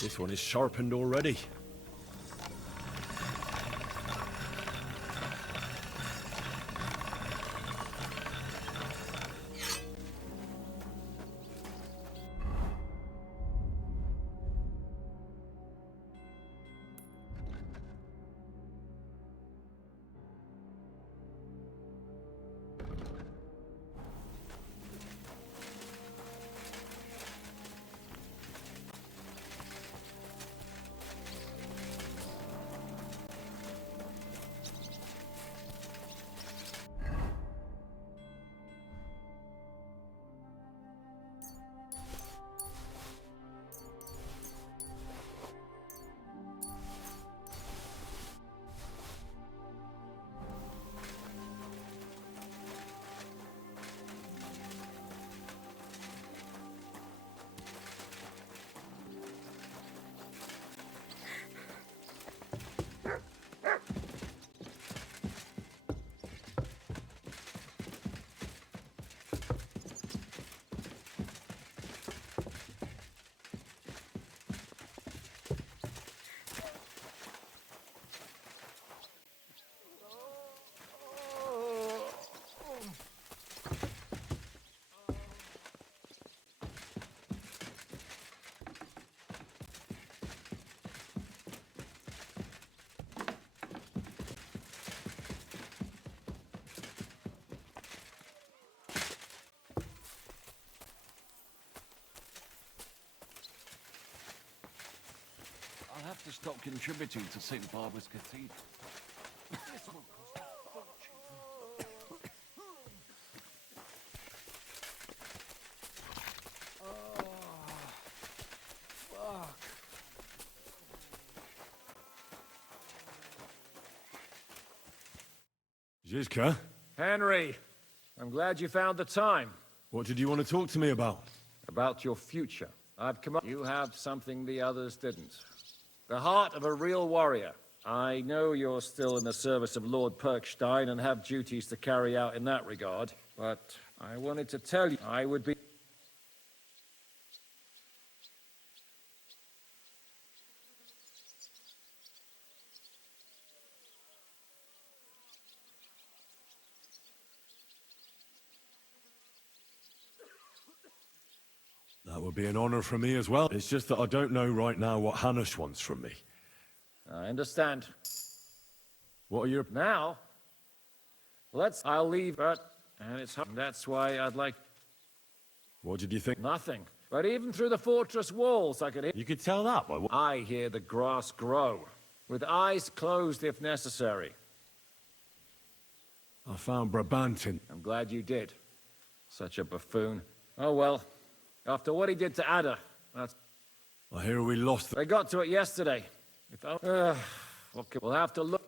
This one is sharpened already. I'll have to stop contributing to St. Barbara's Cathedral. This will cost Zizka, Henry, I'm glad you found the time. what did you want to talk to me about? About your future. I've come up. You have something the others didn't. The heart of a real warrior. I know you're still in the service of Lord Perkstein and have duties to carry out in that regard, but I wanted to tell you I would be... That would be an honor for me as well. It's just that I don't know right now what Hanush wants from me. I understand. What are your... Now, I'll leave, but... And it's... That's why I'd like... What did you think? Nothing. But even through the fortress walls, I could hear... You could tell that by what... I hear the grass grow, with eyes closed if necessary. I found Brabantin. I'm glad you did. Such a buffoon. Oh well. After what he did to Ada, that's... I hear we lost... They got to it yesterday. We'll have to look...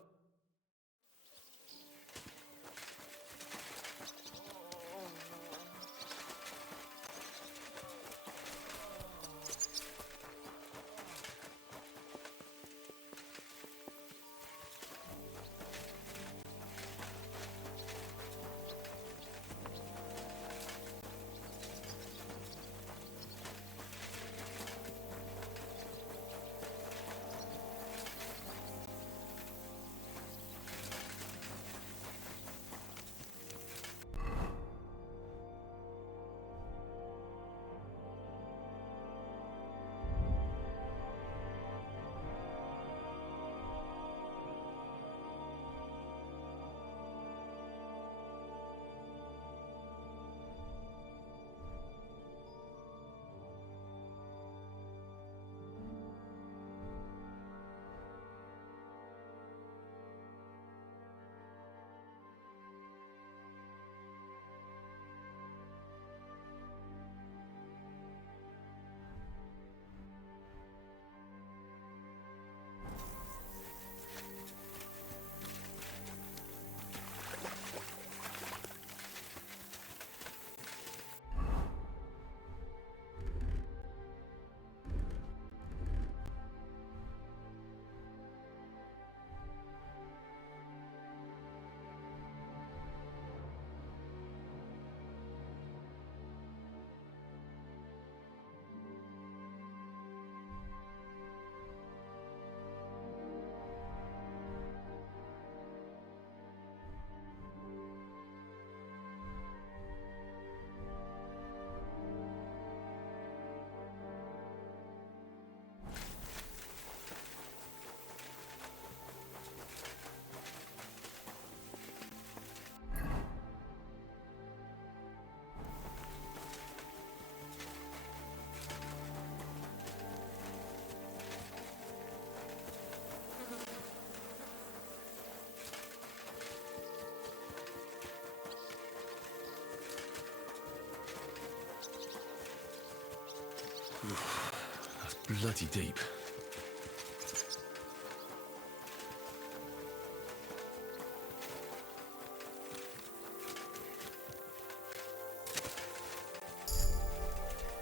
That's bloody deep.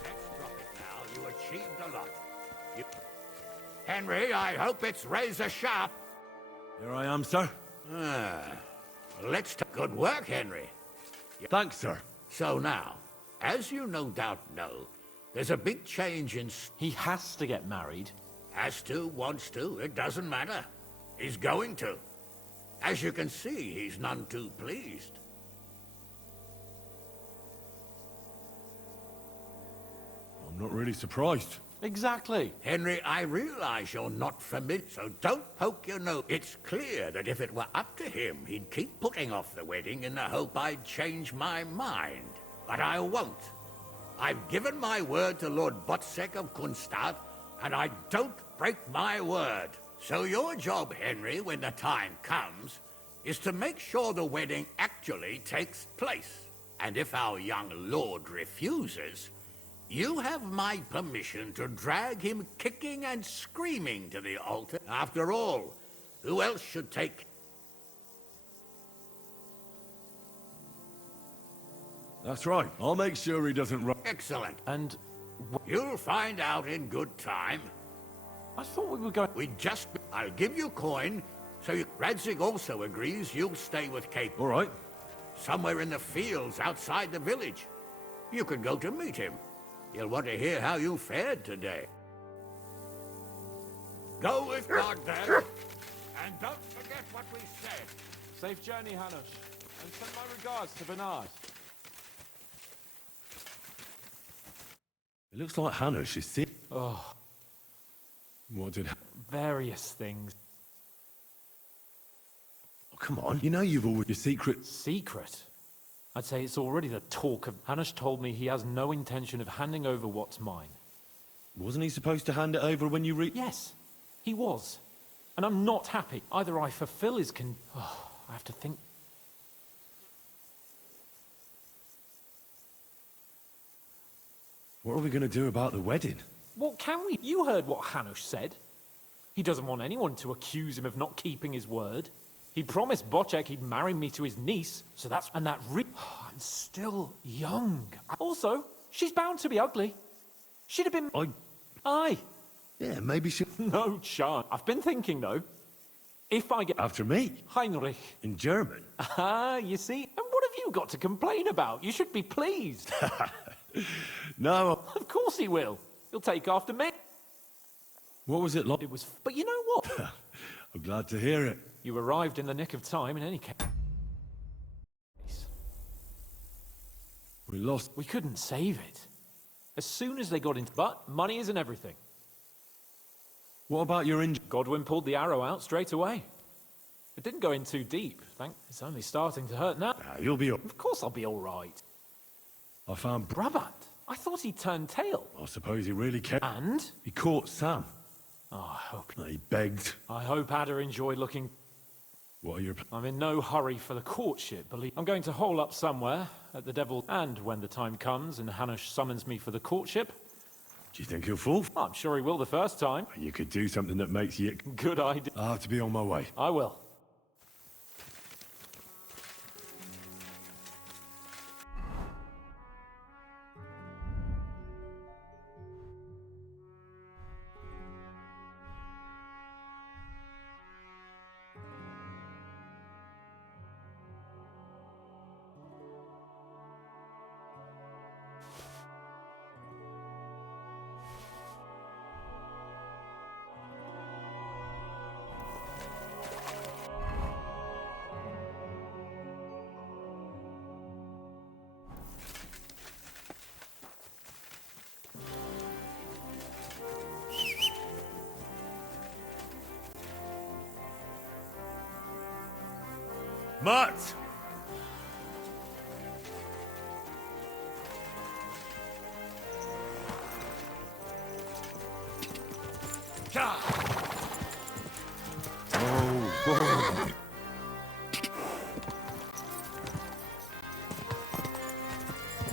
Let's drop it now. You achieved a lot. Henry, I hope it's razor sharp. Here I am, sir. Let's good work, Henry. Thanks, sir. So now, as you no doubt know, there's a big change in... He has to get married. Has to, wants to, it doesn't matter. He's going to. As you can see, he's none too pleased. I'm not really surprised. Exactly. Henry, I realize you're not familiar, so don't poke your nose. It's clear that if it were up to him, he'd keep putting off the wedding in the hope I'd change my mind. But I won't. I've given my word to Lord Botzek of Kunstad, and I don't break my word. So your job, Henry, when the time comes, is to make sure the wedding actually takes place. And if our young lord refuses, you have my permission to drag him kicking and screaming to the altar. After all, who else should take... That's right. I'll make sure he doesn't run. Excellent. And You'll find out in good time. I thought we were going... I'll give you coin, so you... Radzig also agrees you'll stay with Cape. All right. Somewhere in the fields outside the village. You can go to meet him. He'll want to hear how you fared today. Go with God, then. And don't forget what we said. Safe journey, Hanush. And send my regards to Bernard. It looks like Hanush is sick. Oh, What did... various things. Oh, come on. You know you've always... Your secret... Secret? I'd say it's already the talk of... Hanush told me he has no intention of handing over what's mine. Wasn't he supposed to hand it over when you Yes, he was. And I'm not happy. Either I fulfill his Oh, I have to think... What are we going to do about the wedding? What can we? You heard what Hanush said. He doesn't want anyone to accuse him of not keeping his word. He promised Bocek he'd marry me to his niece, so that's... And that I'm still young. Also, she's bound to be ugly. She'd have been... Aye. Yeah, maybe she... No chance. I've been thinking, though. If I get... After me? Heinrich. In German? Ah, you see? And what have you got to complain about? You should be pleased. No. Of course he will. He'll take after me. What was it like? It was... But you know what? I'm glad to hear it. You arrived in the nick of time in any case. We lost... We couldn't save it. As soon as they got into... But money isn't everything. What about your injury? Godwin pulled the arrow out straight away. It didn't go in too deep. It's only starting to hurt now. You'll be... Of course I'll be all right. I found... Brabant? I thought he'd turned tail. I suppose he really cared. And? He caught Sam. Oh, I hope... He begged. I hope Ada enjoyed looking... What are your... I'm in no hurry for the courtship, believe... I'm going to hole up somewhere at the Devil... And when the time comes and Hanush summons me for the courtship... Do you think he'll fall? I'm sure he will the first time. You could do something that makes you... Good idea. I'll have to be on my way. I will. Mutt! Oh,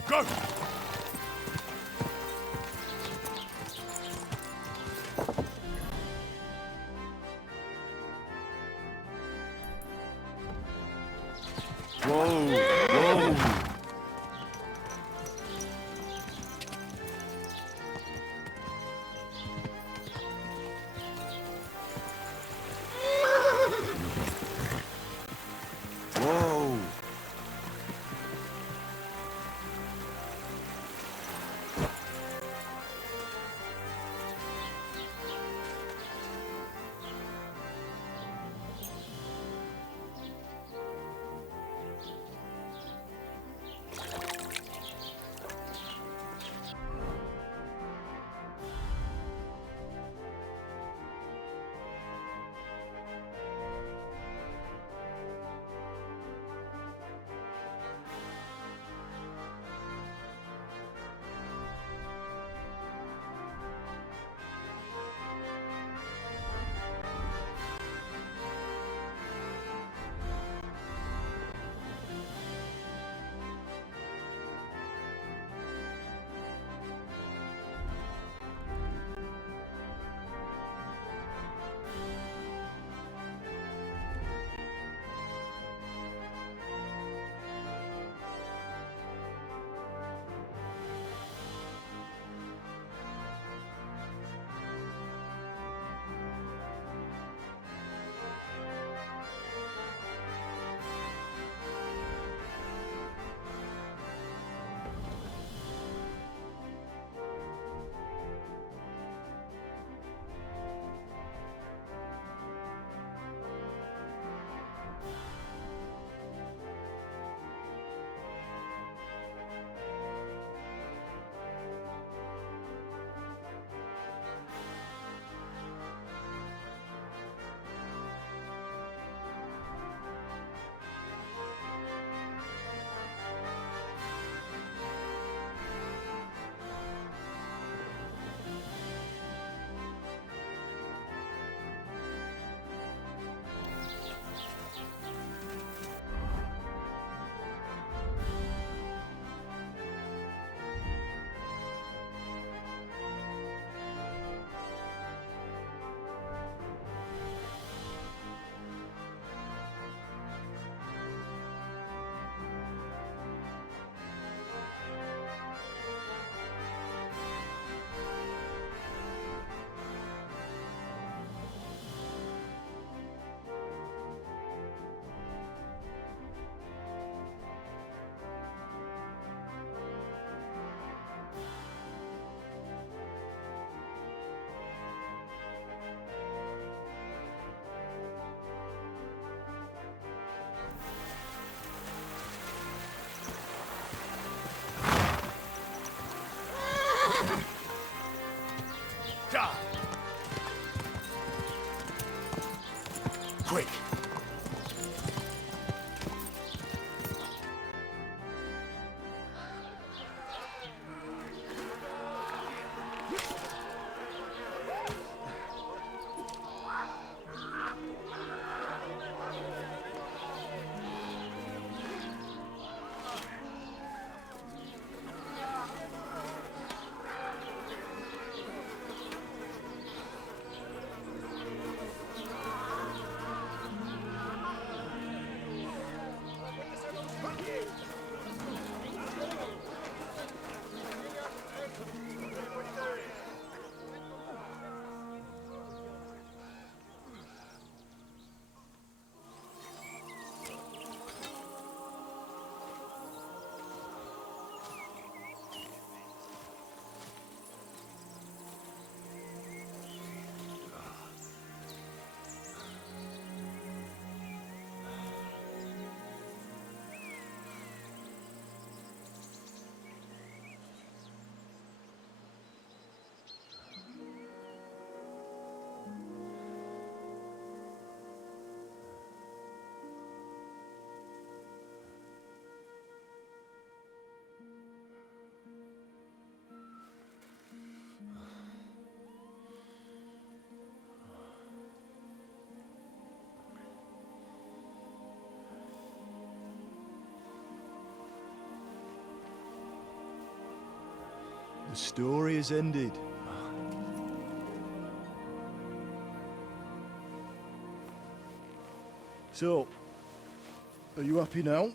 go! Die! Quick! The story is ended. So, are you happy now?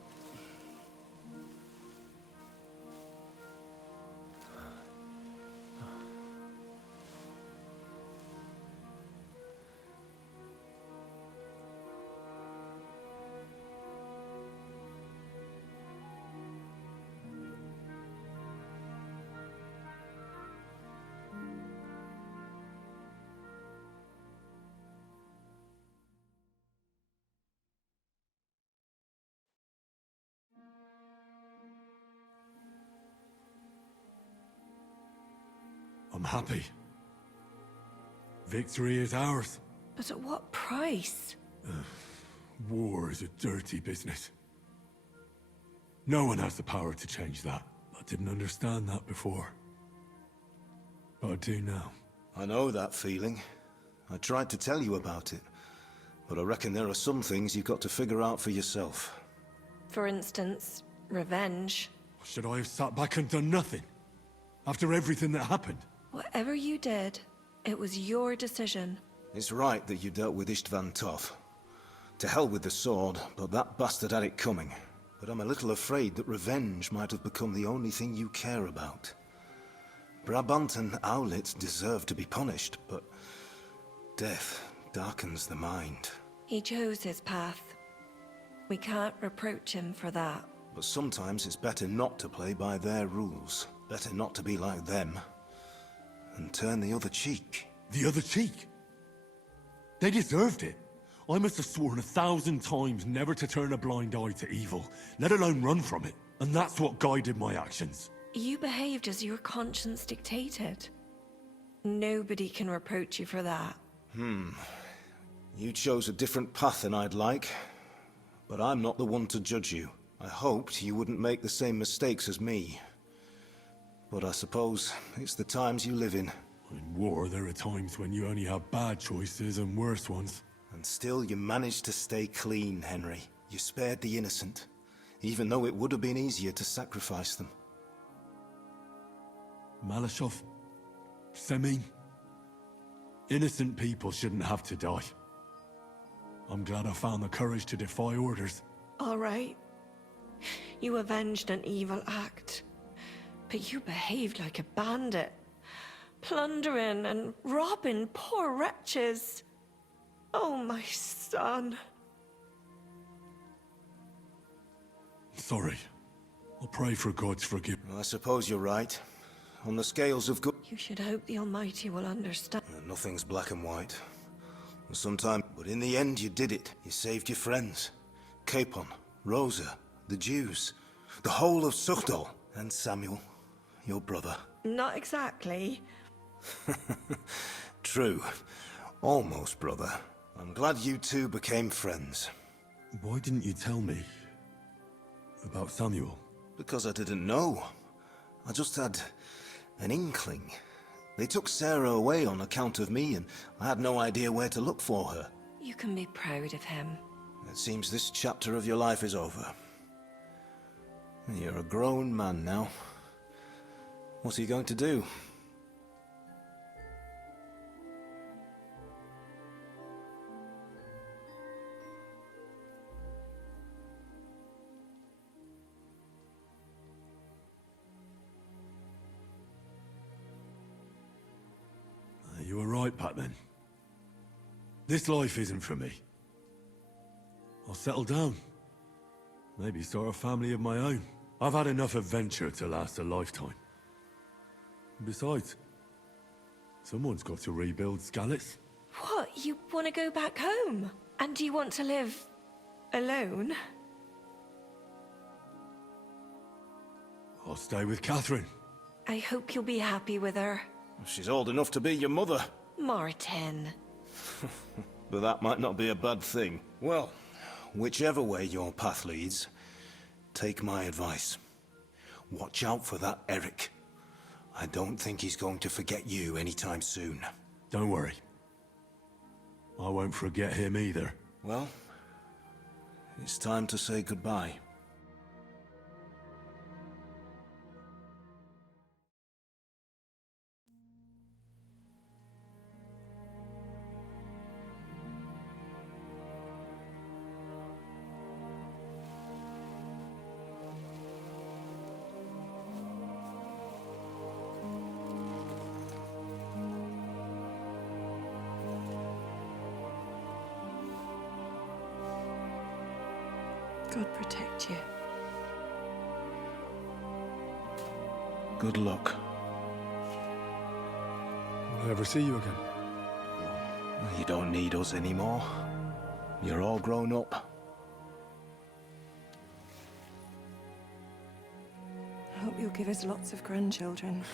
I'm happy. Victory is ours. But at what price? War is a dirty business. No one has the power to change that. I didn't understand that before. But I do now. I know that feeling. I tried to tell you about it. But I reckon there are some things you've got to figure out for yourself. For instance, revenge. Should I have sat back and done nothing? After everything that happened? Whatever you did, it was your decision. It's right that you dealt with Istvan tough. To hell with the sword, but that bastard had it coming. But I'm a little afraid that revenge might have become the only thing you care about. Brabant and Owlet deserve to be punished, but death darkens the mind. He chose his path. We can't reproach him for that. But sometimes it's better not to play by their rules. Better not to be like them. And turn the other cheek. The other cheek? They deserved it. I must have sworn 1,000 times never to turn a blind eye to evil, let alone run from it. And that's what guided my actions. You behaved as your conscience dictated. Nobody can reproach you for that. You chose a different path than I'd like. But I'm not the one to judge you. I hoped you wouldn't make the same mistakes as me. But I suppose it's the times you live in. In war, there are times when you only have bad choices and worse ones. And still you managed to stay clean, Henry. You spared the innocent, even though it would have been easier to sacrifice them. Malashov, Semin. Innocent people shouldn't have to die. I'm glad I found the courage to defy orders. All right. You avenged an evil act. But you behaved like a bandit. Plundering and robbing poor wretches. Oh, my son. Sorry. I'll pray for God's forgiveness. I suppose you're right. On the scales of good... You should hope the Almighty will understand. Nothing's black and white. Sometimes... But in the end, you did it. You saved your friends. Capon, Rosa, the Jews, the whole of Suchdol, and Samuel, your brother. Not exactly. True. Almost, brother. I'm glad you two became friends. Why didn't you tell me about Samuel? Because I didn't know. I just had an inkling. They took Sarah away on account of me, and I had no idea where to look for her. You can be proud of him. It seems this chapter of your life is over. You're a grown man now. What are you going to do? You were right back then. This life isn't for me. I'll settle down. Maybe start a family of my own. I've had enough adventure to last a lifetime. Besides, someone's got to rebuild Skalitz. What? You want to go back home? And do you want to live alone? I'll stay with Catherine. I hope you'll be happy with her. She's old enough to be your mother. Martin. But that might not be a bad thing. Well, whichever way your path leads, take my advice. Watch out for that Eric. I don't think he's going to forget you anytime soon. Don't worry. I won't forget him either. Well, it's time to say goodbye. God protect you. Good luck. Will I ever see you again? You don't need us anymore. You're all grown up. I hope you'll give us lots of grandchildren.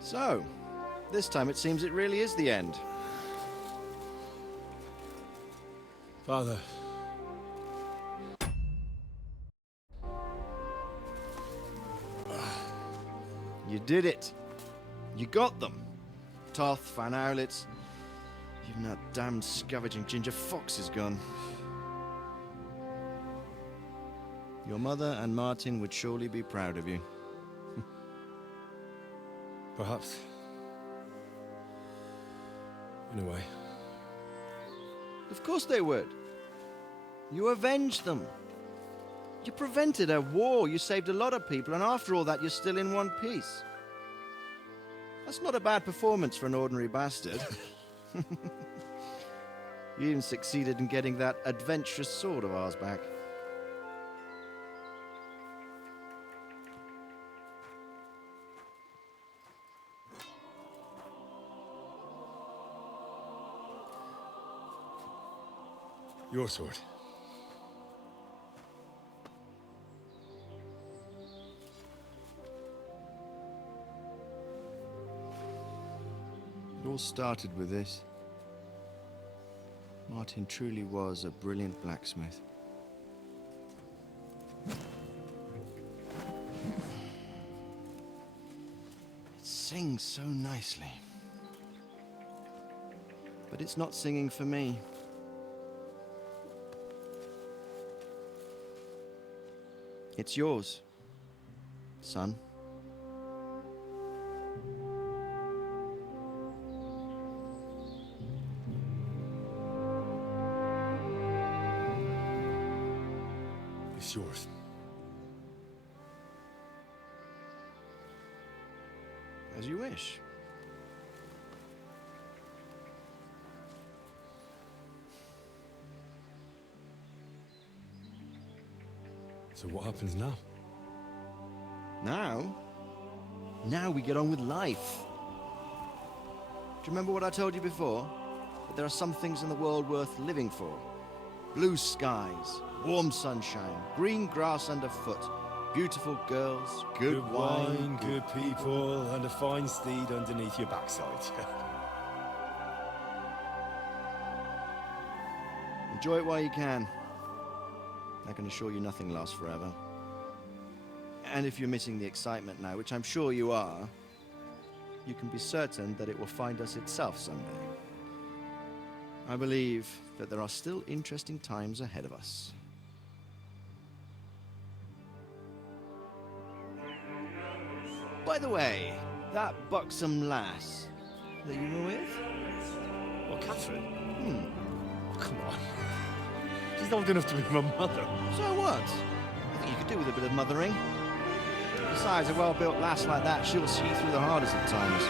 So, this time it seems it really is the end. Father. You did it. You got them. Toth, Van Owlitz. Even that damned scavenging ginger fox is gone. Your mother and Martin would surely be proud of you. Perhaps. In a way. Of course they would. You avenged them. You prevented a war, you saved a lot of people, and after all that you're still in one piece. That's not a bad performance for an ordinary bastard. You even succeeded in getting that adventurous sword of ours back. Your sword. all started with this. Martin truly was a brilliant blacksmith. It sings so nicely. But it's not singing for me. It's yours, son. It's yours. As you wish. So what happens now? Now we get on with life. Do you remember what I told you before? That there are some things in the world worth living for. Blue skies, warm sunshine, green grass underfoot, beautiful girls, good wine, good people, and a fine steed underneath your backside. Enjoy it while you can. I can assure you nothing lasts forever. And if you're missing the excitement now, which I'm sure you are, you can be certain that it will find us itself someday. I believe that there are still interesting times ahead of us. By the way, that buxom lass that you were with? Well, Catherine? Come on. She's old enough to be my mother. So what? I think you could do with a bit of mothering. Besides, a well-built lass like that, she'll see through the hardest of times.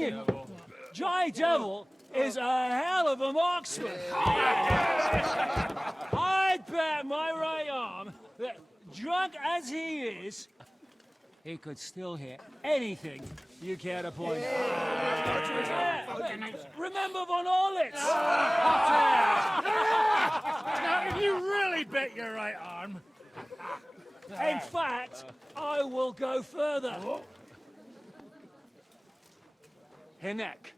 hanging. Jai Devil is a hell of a marksman. I'd bet my right arm that, drunk as he is, he could still hear anything you care to point out. Remember Von Orlitz? Now, if you really bet your right arm... In fact, I will go further. Hinek.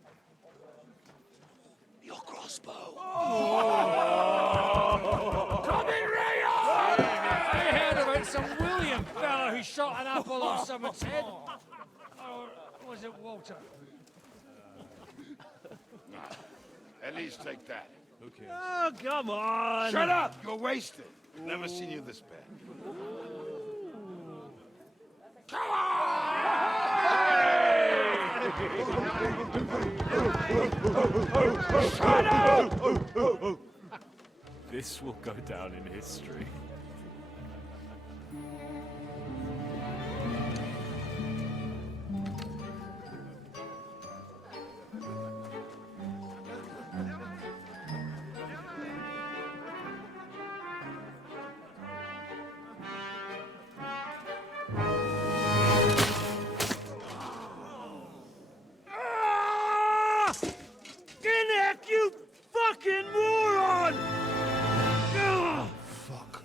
Your crossbow. Come in, Rayo! I heard about some William fellow who shot an apple off someone's head. Or was it Walter? At least take that. Okay. Oh, come on. Shut up! You're wasted. Never seen you this bad. Come on! Shut up! This will go down in history. You fucking moron! Fuck.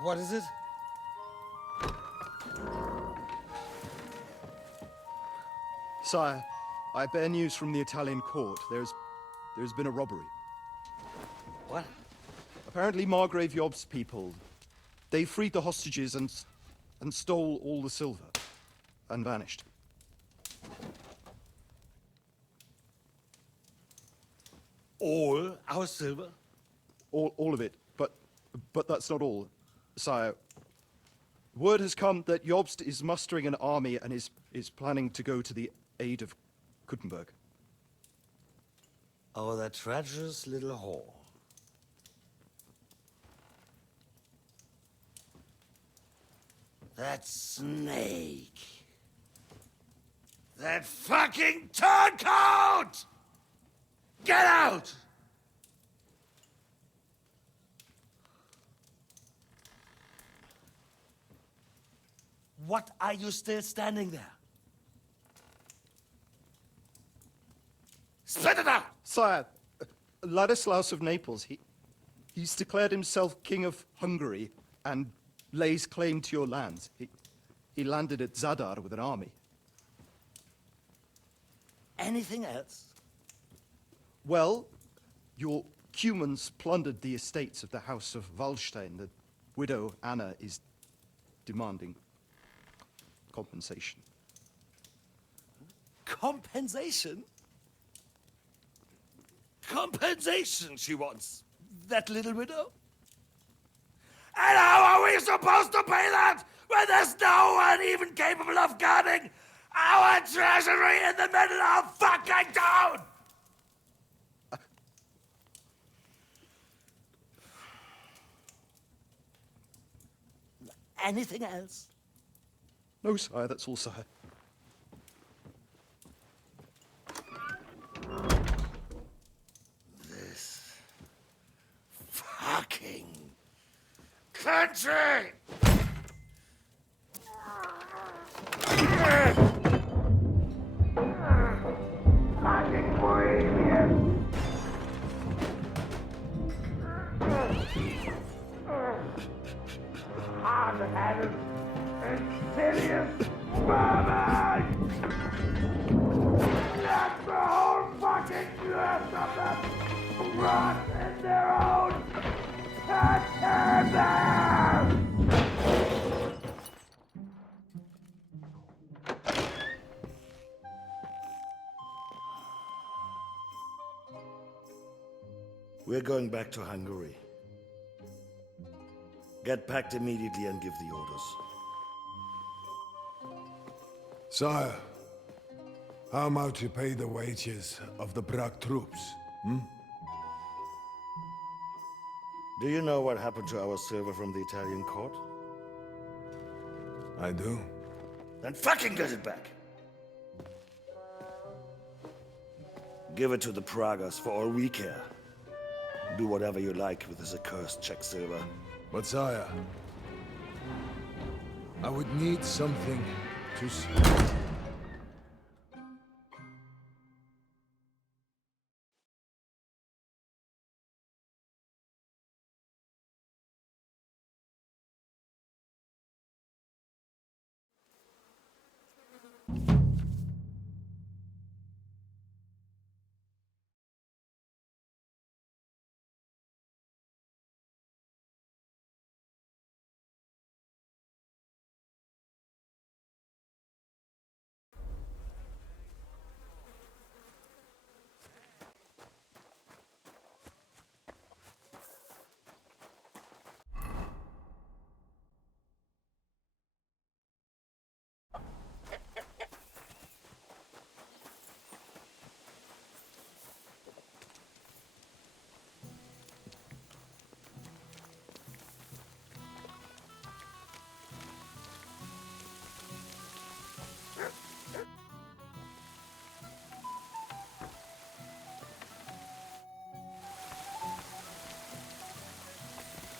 What is it? Sire, I bear news from the Italian court. There's been a robbery. What? Apparently Margrave Yob's people, they freed the hostages and stole all the silver and vanished. All our silver? All of it, but that's not all, sire. Word has come that Jobst is mustering an army and is planning to go to the aid of Kuttenberg. Oh, that treacherous little whore. That snake. That fucking turncoat! Get out! What are you still standing there? Spit it out! Sire, Ladislaus of Naples, he's declared himself King of Hungary and lays claim to your lands. He landed at Zadar with an army. Anything else? Well, your Cumans plundered the estates of the House of Waldstein. The widow Anna is demanding compensation. Compensation? Compensation she wants, that little widow? And how are we supposed to pay that when there's no one even capable of guarding our treasury in the middle of fucking town? Anything else? No, sire, that's all, sire. This fucking country! Fucking Bohemian! insidious vermin! Let the whole fucking earth of them rot in their own containers! We're going back to Hungary. Get packed immediately and give the orders. Sire, how am I to pay the wages of the Prague troops? Do you know what happened to our silver from the Italian court? I do. Then fucking get it back! Give it to the Pragas for all we care. Do whatever you like with this accursed Czech silver. But sire, I would need something to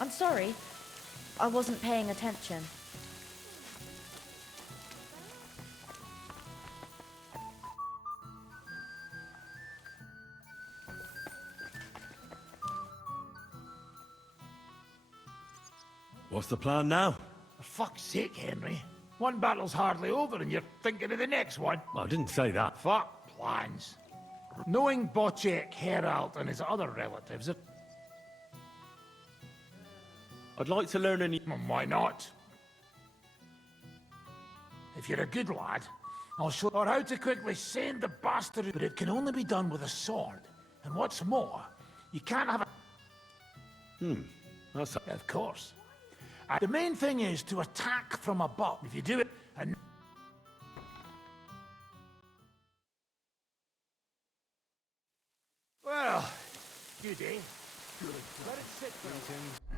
I'm sorry. I wasn't paying attention. What's the plan now? For fuck's sake, Henry. One battle's hardly over and you're thinking of the next one. Well, I didn't say that. Fuck plans. Knowing Bocek, Herald, and his other relatives, I'd like to learn any... why not? If you're a good lad, I'll show you how to quickly send the bastard, but it can only be done with a sword. And what's more, you can't have a... That's... Of course. The main thing is to attack from above. If you do it, and... Well, good day. Good. Let it sit for a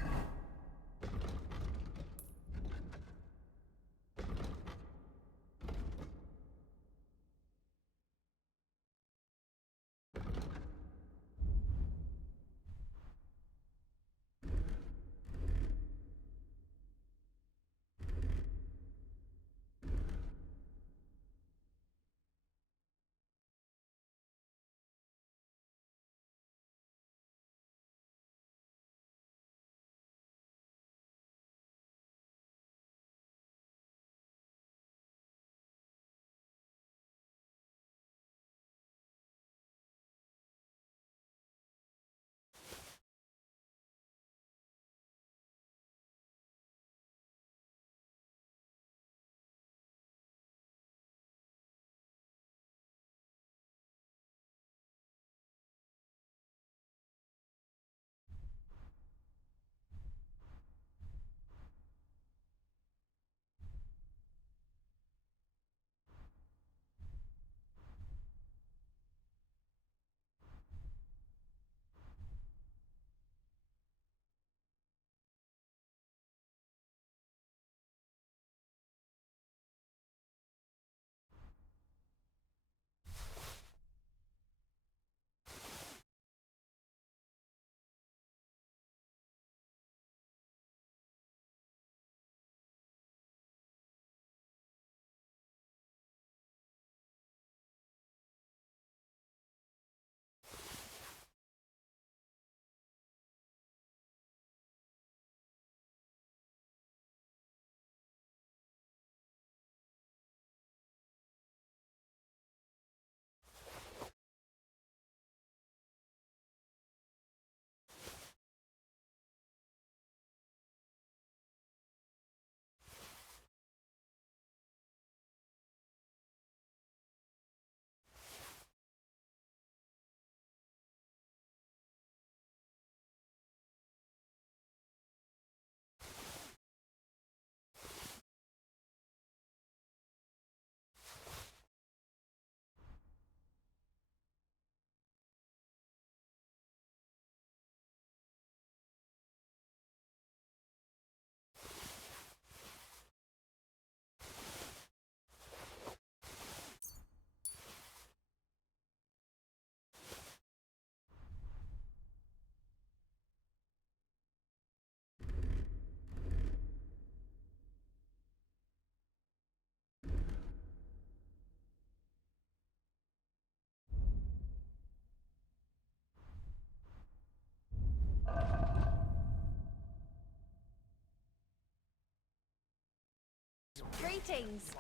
Greetings.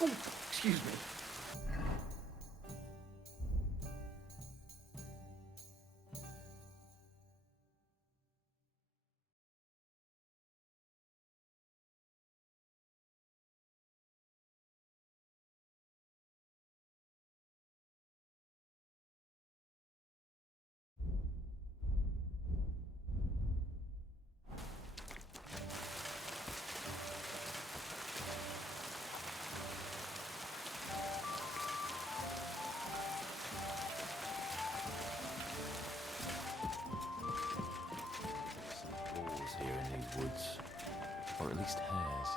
Oh, excuse me. Boars here in these woods. Or at least hares.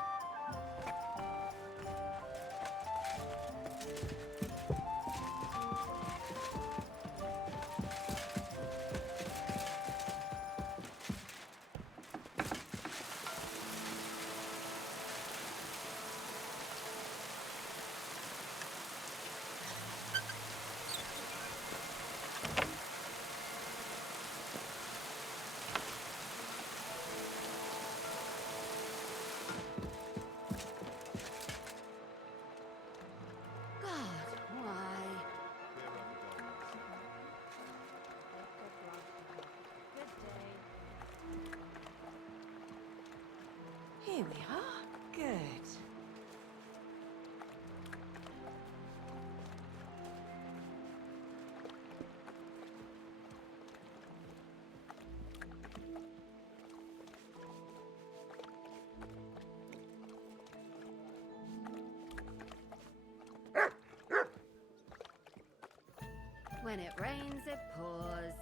God, why? Good day. Here we are. Good. When it rains, it pours.